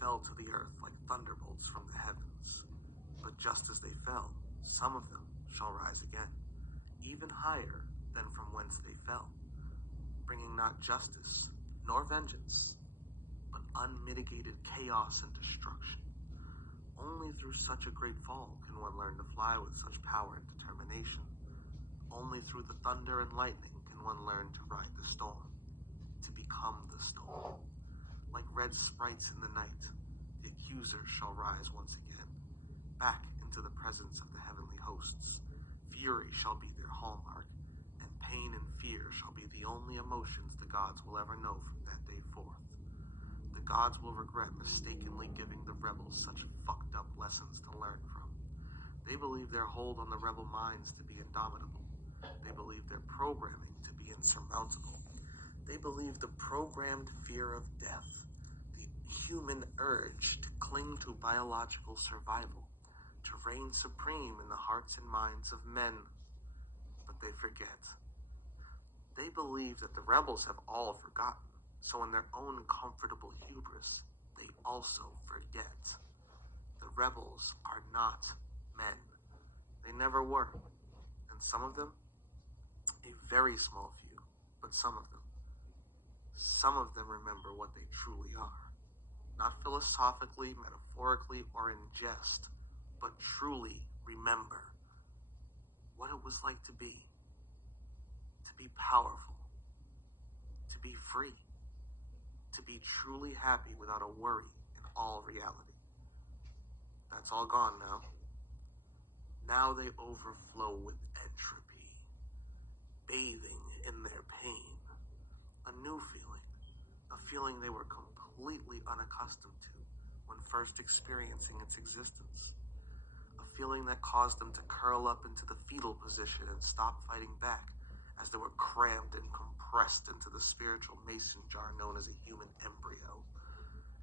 fell to the earth like thunderbolts from the heavens. But just as they fell, some of them shall rise again, even higher than from whence they fell, bringing not justice nor vengeance, but unmitigated chaos and destruction. Only through such a great fall can one learn to fly with such power and determination. Only through the thunder and lightning can one learn to ride the storm, to become the storm. Like red sprites in the night, the accusers shall rise once again, back into the presence of the heavenly hosts. Fury shall be their hallmark, and pain and fear shall be the only emotions the gods will ever know from that day forth. The gods will regret mistakenly giving the rebels such fucked up lessons to learn from. They believe their hold on the rebel minds to be indomitable. They believe their programming to be insurmountable. They believe the programmed fear of death, the human urge to cling to biological survival, to reign supreme in the hearts and minds of men. But they forget. They believe that the rebels have all forgotten, so in their own comfortable hubris, they also forget. The rebels are not men. They never were. And some of them, a very small few, but some of them remember what they truly are. Not philosophically, metaphorically, or in jest, but truly remember what it was like to be powerful, to be free, to be truly happy without a worry in all reality. That's all gone now. Now they overflow with entropy, bathing in their pain. A new feeling, a feeling they were completely unaccustomed to when first experiencing its existence. A feeling that caused them to curl up into the fetal position and stop fighting back as they were crammed and compressed into the spiritual mason jar known as a human embryo.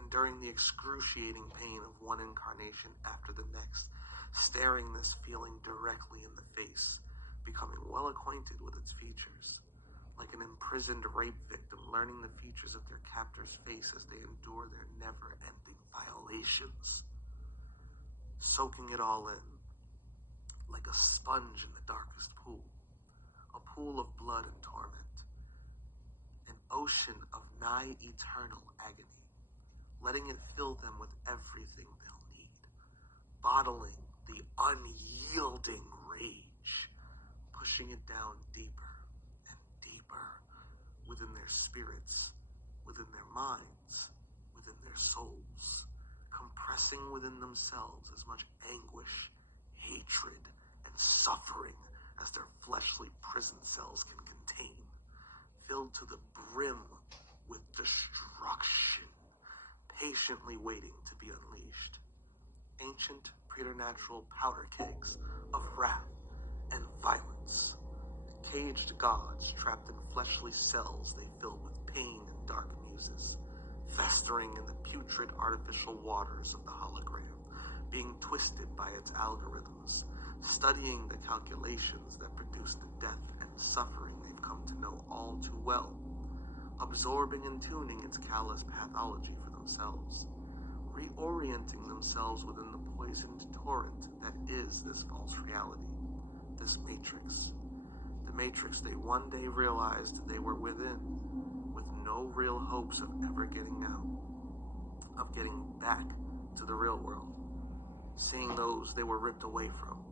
Enduring the excruciating pain of one incarnation after the next, staring this feeling directly in the face, becoming well acquainted with its features. Like an imprisoned rape victim learning the features of their captor's face as they endure their never-ending violations. Soaking it all in, like a sponge in the darkest pool. A pool of blood and torment. An ocean of nigh eternal agony. Letting it fill them with everything they'll need. Bottling the unyielding rage. Pushing it down deeper and deeper within their spirits, within their minds, within their souls. Compressing within themselves as much anguish, hatred, and suffering as their fleshly prison cells can contain, filled to the brim with destruction, patiently waiting to be unleashed. Ancient, preternatural powder kegs of wrath and violence. Caged gods trapped in fleshly cells they fill with pain and dark muses, festering in the putrid artificial waters of the hologram, being twisted by its algorithms, studying the calculations that produce the death and suffering they've come to know all too well, absorbing and tuning its callous pathology for themselves, reorienting themselves within the poisoned torrent that is this false reality, this matrix, the matrix they one day realized they were within, with no real hopes of ever getting out, of getting back to the real world, seeing those they were ripped away from,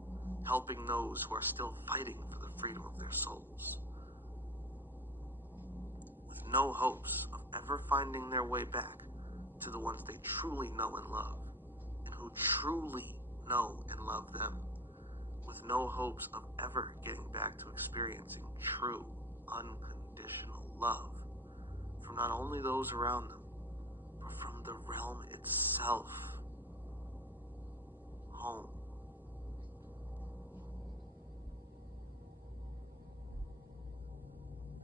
helping those who are still fighting for the freedom of their souls. With no hopes of ever finding their way back to the ones they truly know and love, and who truly know and love them, with no hopes of ever getting back to experiencing true, unconditional love from not only those around them, but from the realm itself. Home.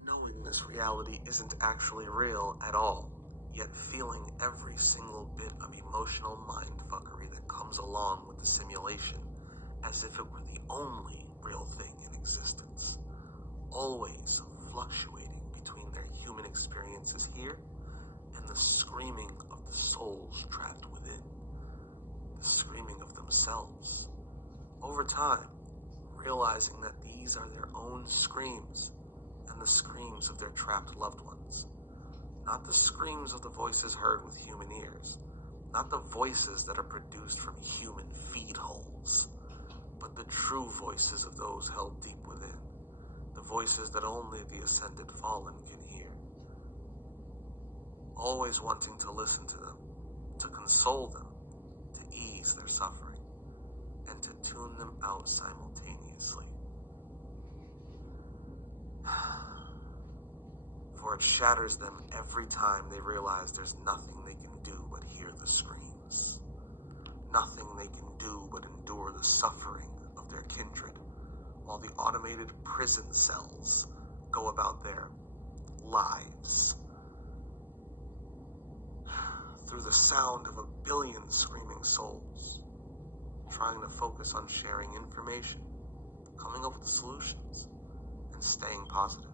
Knowing this reality isn't actually real at all, yet feeling every single bit of emotional mindfuckery that comes along with the simulation, as if it were the only real thing in existence, always fluctuating between their human experiences here and the screaming of the soul souls trapped within, the screaming of themselves. Over time, realizing that these are their own screams and the screams of their trapped loved ones. Not the screams of the voices heard with human ears, not the voices that are produced from human feed holes, but the true voices of those held deep within, the voices that only the ascended fallen can hear. Always wanting to listen to them, to console them, to ease their suffering, and to tune them out simultaneously. For it shatters them every time they realize there's nothing they can do but hear the screams. Nothing they can do but endure the suffering of their kindred, while the automated prison cells go about their lives. Through the sound of a billion screaming souls, trying to focus on sharing information, coming up with solutions, and staying positive,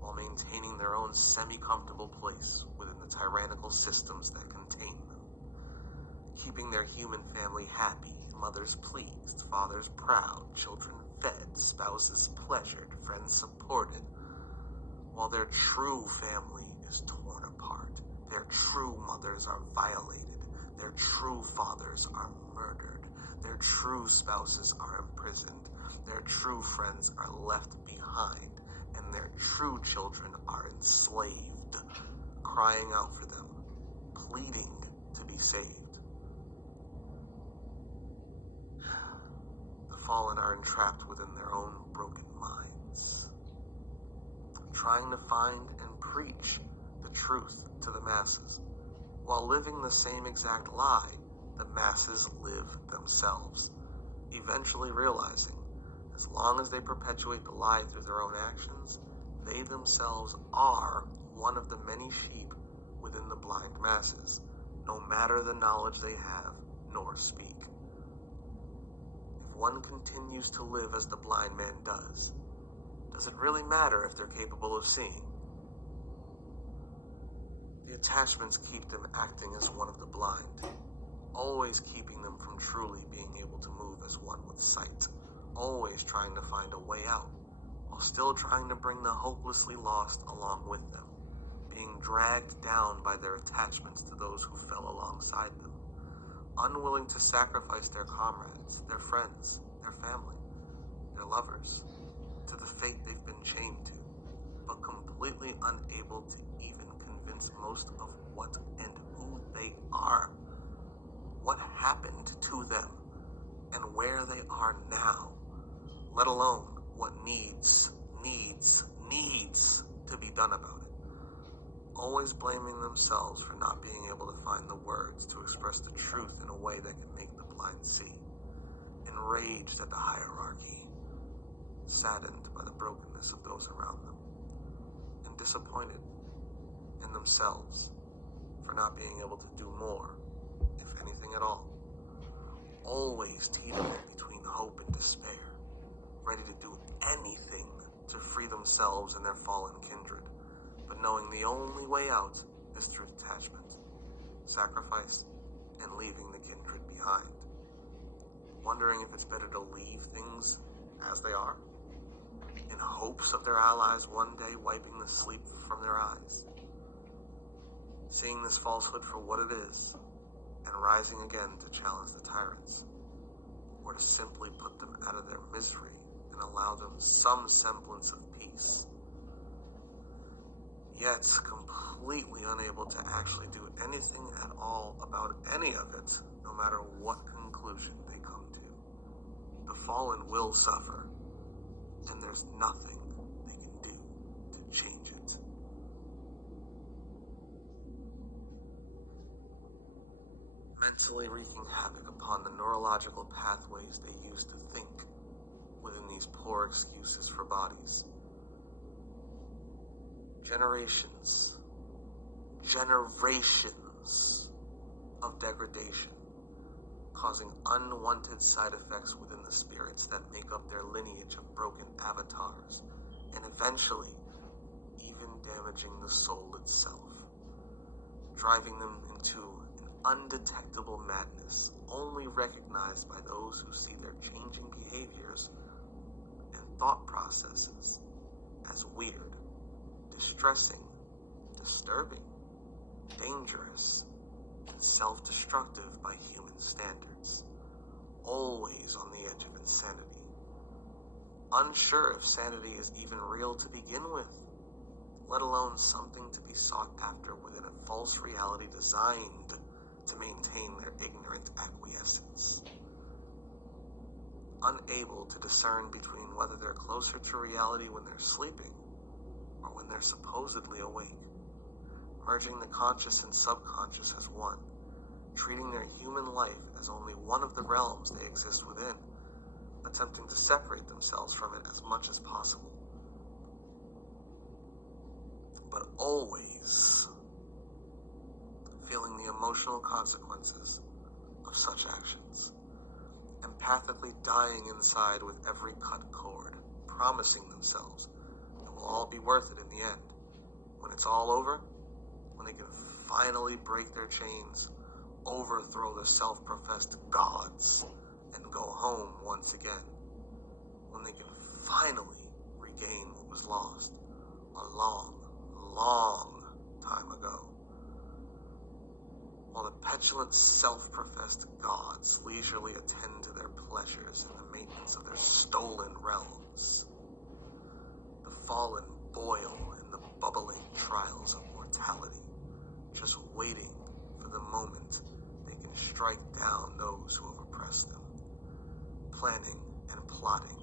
while maintaining their own semi-comfortable place within the tyrannical systems that contain them, keeping their human family happy, mothers pleased, fathers proud, children fed, spouses pleasured, friends supported, while their true family is torn apart. Their true mothers are violated, their true fathers are murdered, their true spouses are imprisoned, their true friends are left behind, and their true children are enslaved, crying out for them, pleading to be saved. The fallen are entrapped within their own broken minds, trying to find and preach the truth to the masses, while living the same exact lie the masses live themselves, eventually realizing as long as they perpetuate the lie through their own actions, they themselves are one of the many sheep within the blind masses, no matter the knowledge they have nor speak. If one continues to live as the blind man does it really matter if they're capable of seeing? The attachments keep them acting as one of the blind, always keeping them from truly being able to move as one with sight, always trying to find a way out, while still trying to bring the hopelessly lost along with them, being dragged down by their attachments to those who fell alongside them, unwilling to sacrifice their comrades, their friends, their family, their lovers, to the fate they've been chained to, but completely unable to even convince most of what and who they are, what happened to them, and where they are now, let alone what needs to be done about it. Always blaming themselves for not being able to find the words to express the truth in a way that can make the blind see. Enraged at the hierarchy, saddened by the brokenness of those around them, and disappointed in themselves for not being able to do more, if anything at all. Always teetering between hope and despair, ready to do anything to free themselves and their fallen kindred, but knowing the only way out is through detachment, sacrifice, and leaving the kindred behind. Wondering if it's better to leave things as they are, in hopes of their allies one day wiping the sleep from their eyes. Seeing this falsehood for what it is, and rising again to challenge the tyrants, or to simply put them out of their misery and allow them some semblance of peace. Yet completely unable to actually do anything at all about any of it, no matter what conclusion they come to. The fallen will suffer, and there's nothing they can do to change it. Mentally wreaking havoc upon the neurological pathways they use to think within these poor excuses for bodies. Generations of degradation, causing unwanted side effects within the spirits that make up their lineage of broken avatars, and eventually even damaging the soul itself. driving them into an undetectable madness, only recognized by those who see their changing behaviors and thought processes as weird, distressing, disturbing, dangerous, and self-destructive by human standards, always on the edge of insanity, unsure if sanity is even real to begin with, let alone something to be sought after within a false reality designed to maintain their ignorant acquiescence. Unable to discern between whether they're closer to reality when they're sleeping or when they're supposedly awake, merging the conscious and subconscious as one, treating their human life as only one of the realms they exist within, attempting to separate themselves from it as much as possible, but always feeling the emotional consequences of such actions, empathically dying inside with every cut cord, promising themselves it will all be worth it in the end. When it's all over, when they can finally break their chains, overthrow the self-professed gods, and go home once again, when they can finally regain what was lost a long, long time ago. While the petulant self-professed gods leisurely attend to their pleasures and the maintenance of their stolen realms, the fallen boil in the bubbling trials of mortality, just waiting for the moment they can strike down those who have oppressed them, planning and plotting,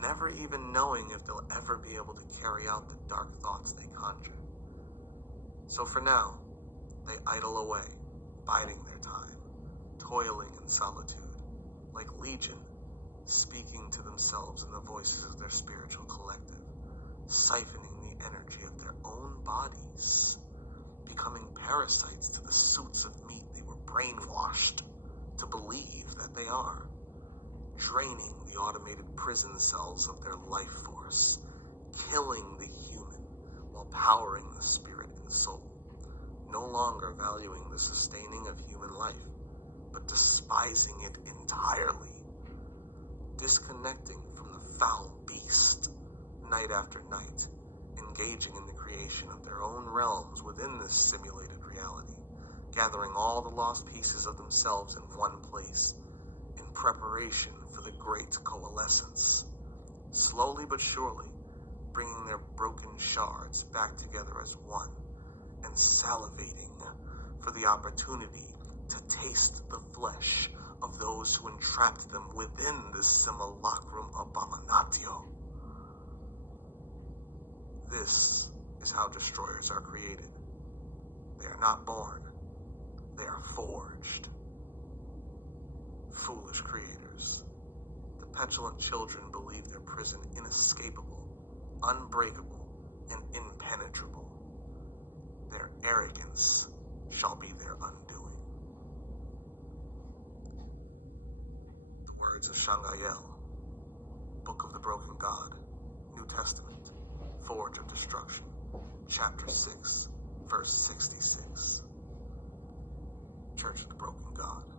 never even knowing if they'll ever be able to carry out the dark thoughts they conjure. So for now, they idle away, biding their time, toiling in solitude, like Legion, speaking to themselves in the voices of their spiritual collective, siphoning the energy of their own bodies, becoming parasites to the suits of meat they were brainwashed to believe that they are, draining the automated prison cells of their life force, killing the human while powering the spirit and soul, no longer valuing the sustaining of human life, but despising it entirely, disconnecting from the foul beast night after night, engaging in the creation of their own realms within this simulated reality, gathering all the lost pieces of themselves in one place, in preparation for the great coalescence, slowly but surely bringing their broken shards back together as one, and salivating for the opportunity to taste the flesh of those who entrapped them within this simulacrum abominatio. This is how destroyers are created. They are not born, they are forged. Foolish creators. The petulant children believe their prison inescapable, unbreakable, and impenetrable. Their arrogance shall be their undoing. The words of Shangael, Book of the Broken God, New Testament, Forge of Destruction, Chapter 6, Verse 66. Church of the Broken God.